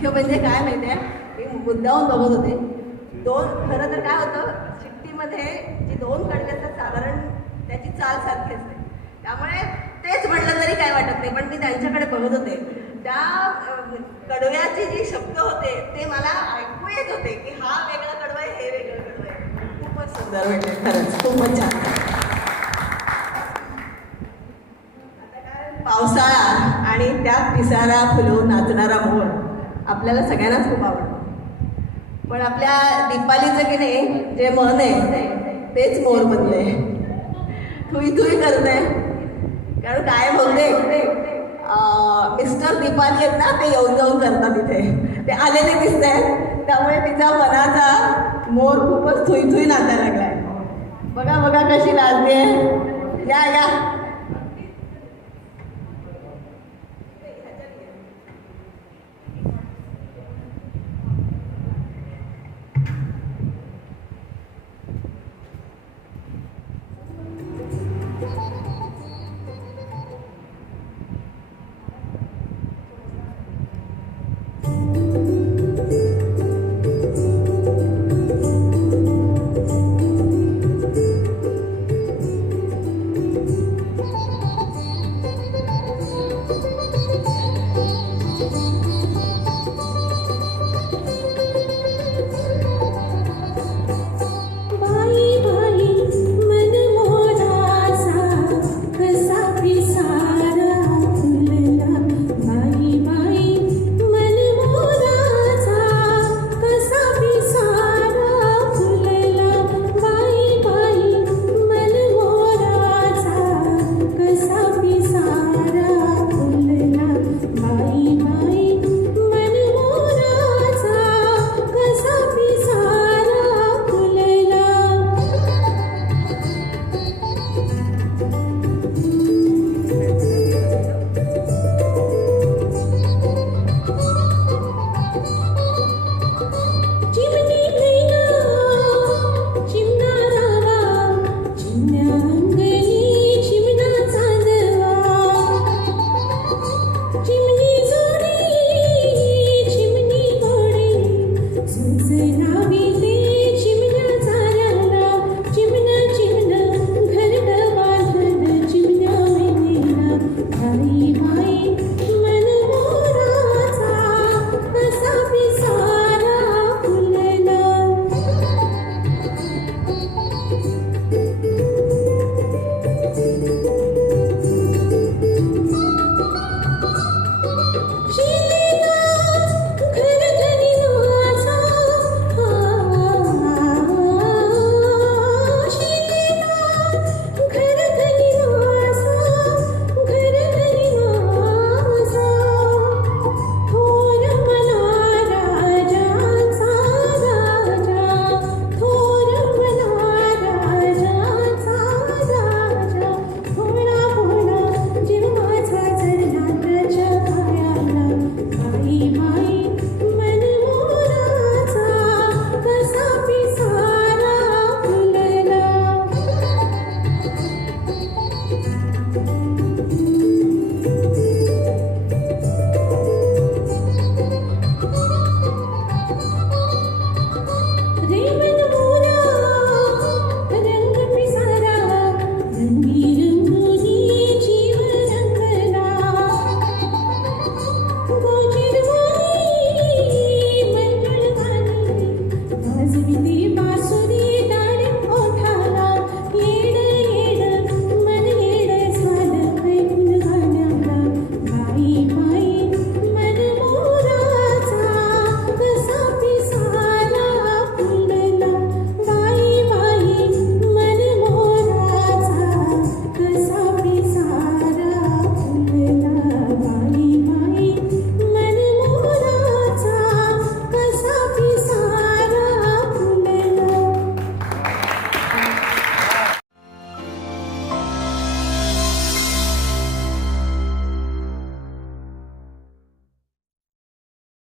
मुख्य म्हणजे काय माहिती आहे? मी मुद्दाहून बघत होते. दोन खरं तर काय होतं चिठ्ठीमध्ये जी दोन कडले असतात साधारण त्याची चाल सारखी असते. त्यामुळे तेच म्हटलं तरी काय वाटत नाही पण मी त्यांच्याकडे बघत होते. त्या कडव्याचे जे शब्द होते ते मला ऐकू येत होते की हा वेगळा कडवा आहे हे वेगळं कडवं आहे. खूपच सुंदर म्हणजे खरंच. खूपच छान. पावसाळा आणि त्यात पिसारा फुलून नाचणारा मोर. आपल्याला सगळ्यांनाच खूप आवडतो. पण आपल्या दीपालीचं की नाही जे मन आहे तेच मोर बनले थुई थुई करते कारण काय बोलते मिस्टर दीपाली आहेत ना ते येऊन जाऊन करतात तिथे ते आलेले दिसत आहेत त्यामुळे तिचा मनाचा मोर खूपच थुई थुई नाचायला लागलाय. बघा बघा कशी नाचते या या.